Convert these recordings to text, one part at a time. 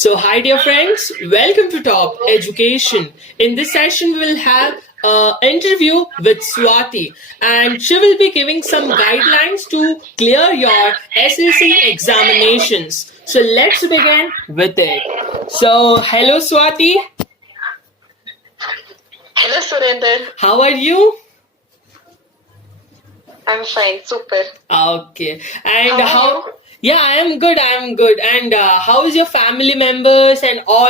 So, hi, dear friends, welcome to Top Education. In this session, we will have an interview with Swati, and she will be giving some guidelines to clear your SLC examinations. So, let's begin with it. So, hello, Swati. Hello, Surinder. How are you? I'm fine. Super. Okay. And How are you? Yeah, I am good. I am good. And how is your family members and all?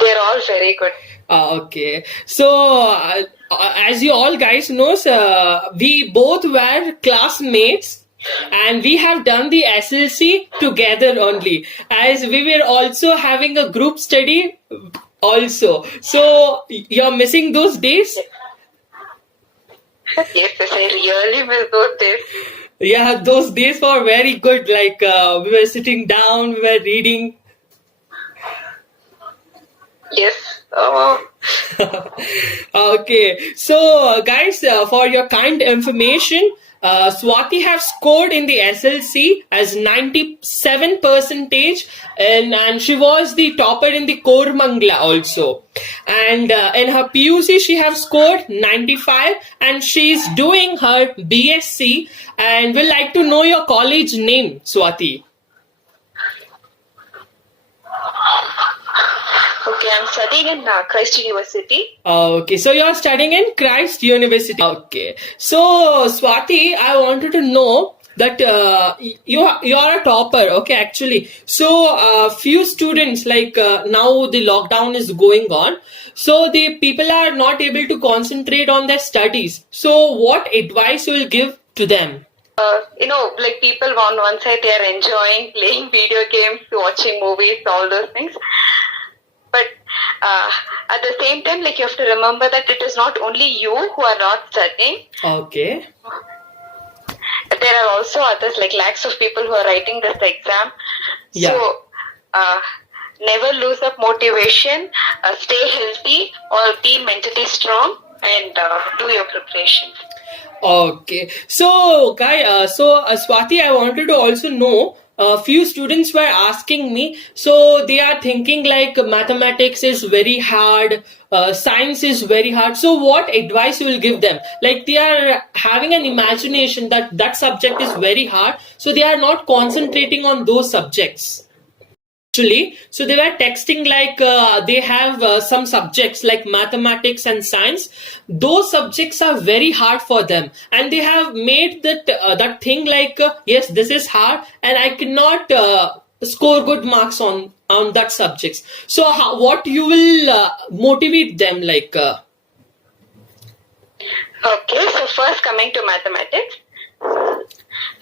They're all very good. Okay. So, as you all guys know, we both were classmates and we have done the SLC together only, as we were also having a group study also. So, you're missing those days? Yes, I really miss those days. Yeah, those days were very good. Like, we were sitting down, we were reading. Yes. Oh, Okay, so guys, for your kind information, Swati have scored in the SLC as 97 percentage, and she was the topper in the Kormangla also. And in her PUC, she have scored 95, and she's doing her BSc. And we'd like to know your college name, Swati. okay. I'm studying in Christ University. Okay, so you're studying in Christ University. Okay, so Swati, I wanted to know that you're a topper. Okay, actually, so few students like now the lockdown is going on, so the people are not able to concentrate on their studies. So, what advice you will give to them? Like people on one side they are enjoying playing video games, watching movies, all those things. But at the same time, like you have to remember that it is not only you who are not studying. Okay. There are also others, like lakhs of people who are writing this exam. Yeah. So, never lose up motivation, stay healthy or be mentally strong and do your preparations. Okay. So, Swati, I wanted to also know. A few students were asking me, so they are thinking like mathematics is very hard, science is very hard. So, what advice you will give them? Like they are having an imagination that that subject is very hard, so they are not concentrating on those subjects. Actually, so they were texting like they have some subjects like mathematics and science. Those subjects are very hard for them, and they have made that thing like yes, this is hard, and I cannot score good marks on that subjects. So, what you will motivate them like? Okay, so first coming to mathematics.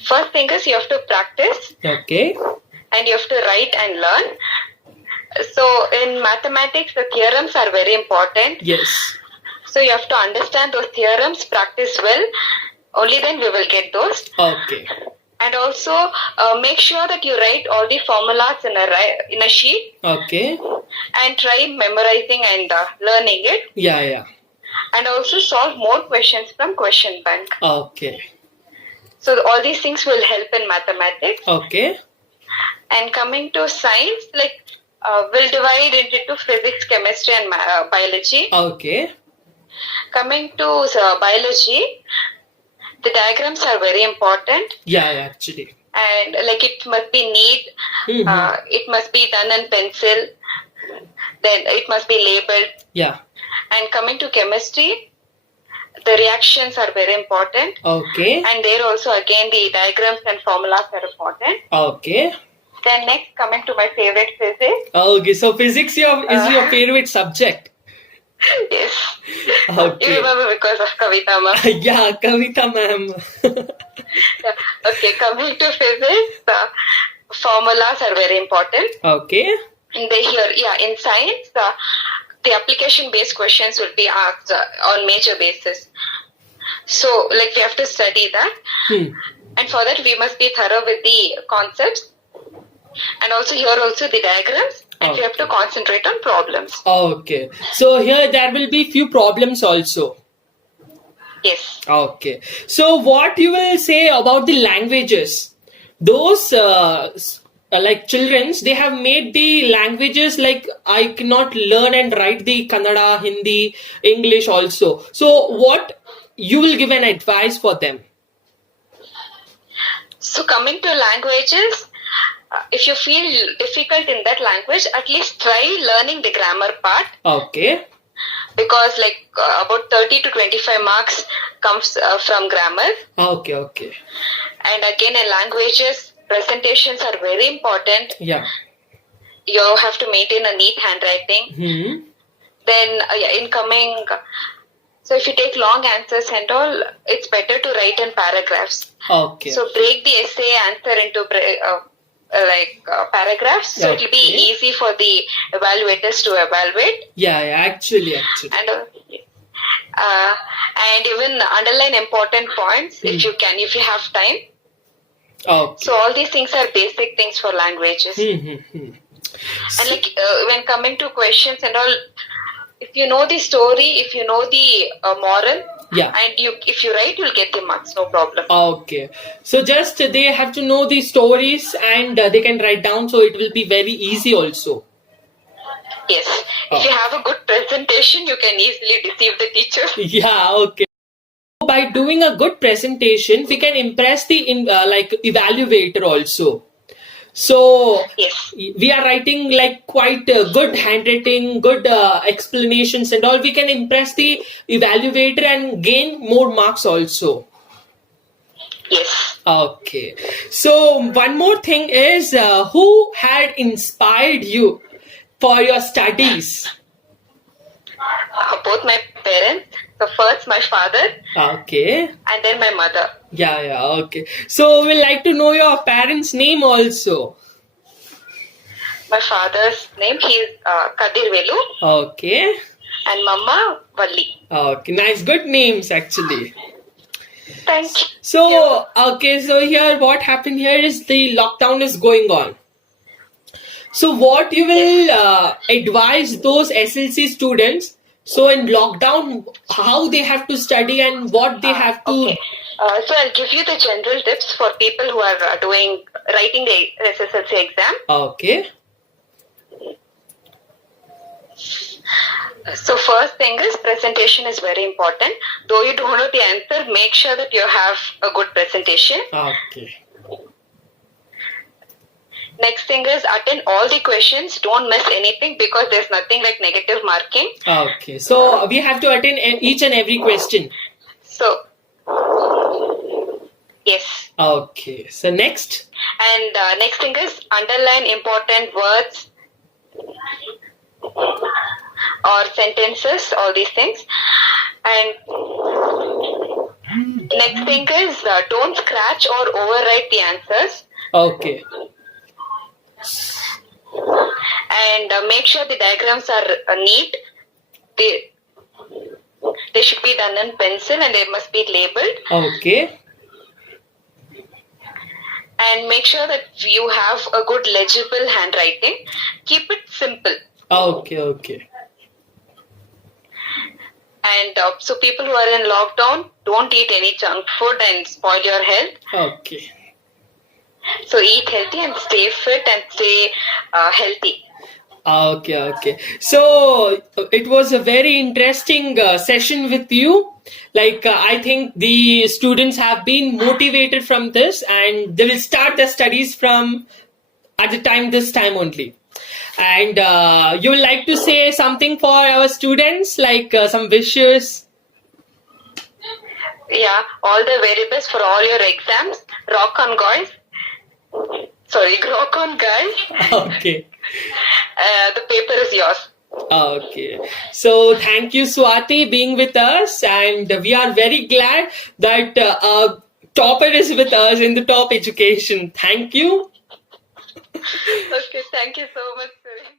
First thing is you have to practice Okay. and you have to write and learn. So in mathematics, the theorems are very important. Yes. So you have to understand those theorems, practice well. Only then we will get those. Okay. And also make sure that you write all the formulas in a sheet Okay. and try memorizing and learning it. Yeah. Yeah. And also solve more questions from question bank. Okay. So all these things will help in mathematics. Okay. And coming to science, like we'll divide it into physics, chemistry, and biology. Okay. Coming to biology, the diagrams are very important, Yeah. Yeah. Actually. and like it must be neat. Mhm. It must be done in pencil. Then it must be labeled. Yeah. And coming to chemistry, the reactions are very important. Okay. And there also again the diagrams and formulas are important. Okay. Then next coming to my favorite physics. Okay. So physics is your favorite subject. Yes. Okay. You remember because of Kavita ma'am. Yeah, Kavita ma'am. Yeah. Okay, coming to physics, formulas are very important. Okay. In science, the application-based questions will be asked on major basis. So, like we have to study that, and for that we must be thorough with the concepts, and also here also the diagrams, and we have to concentrate on problems. Okay. So here there will be few problems also. Yes. Okay. So what you will say about the languages? Those like children's, they have made the languages like I cannot learn and write the Kannada, Hindi, English also. So what you will give an advice for them? So coming to languages, if you feel difficult in that language, at least try learning the grammar part. Okay. Because like about 30 to 25 marks comes from grammar. Okay, okay. And again, in languages, presentations are very important. Yeah. You have to maintain a neat handwriting. Hmm. Then incoming, so if you take long answers and all, it's better to write in paragraphs. Okay. So break the essay answer into paragraphs, so it will be Okay. easy for the evaluators to evaluate. Yeah, actually. And even underline important points if you can, if you have time. Okay. So all these things are basic things for languages. Hmm. And like when coming to questions and all, if you know the story, if you know the moral, Yeah. and if you write, you'll get the marks, no problem. Okay. So just they have to know the stories and they can write down, so it will be very easy also. Yes. If you have a good presentation, you can easily deceive the teacher. Yeah, okay. By doing a good presentation, we can impress the evaluator also. So Yes. we are writing like quite good handwriting, good explanations and all. We can impress the evaluator and gain more marks also. Yes. Okay. So one more thing is who had inspired you for your studies? Both my parents. So first my father Okay. and then my mother. Yeah, okay. So we'd like to know your parents' name also. My father's name, he is Kadir Velu, Okay. and Mama Valli. Okay, nice, good names actually. Thank you. So, okay, so here what happened here is the lockdown is going on. So what you will advise those SLC students, so in lockdown, how they have to study and what they have to... Okay. So I'll give you the general tips for people who are writing the SSLC exam. Okay. So first thing is presentation is very important. Though you don't know the answer, make sure that you have a good presentation. Okay. Next thing is attend all the questions. Don't miss anything because there's nothing like negative marking. Okay. So we have to attend each and every question. So, yes. Okay. So next. And next thing is underline important words or sentences, all these things. And next thing is don't scratch or overwrite the answers. Okay. And make sure the diagrams are neat. They should be done in pencil and they must be labeled. Okay. And make sure that you have a good legible handwriting. Keep it simple. Okay. Okay. And so people who are in lockdown, don't eat any junk food and spoil your health. Okay. So eat healthy and stay fit and stay healthy. Okay. Okay. So it was a very interesting session with you. Like I think the students have been motivated from this and they will start their studies from at the time this time only. And you would like to say something for our students, like some wishes? Yeah, all the very best for all your exams. Rock on, guys. Sorry, rock on, guys. Okay. The paper is yours. Okay. So thank you, Swati, being with us. And we are very glad that a topper is with us in the top education. Thank you. Okay, thank you so much, sir.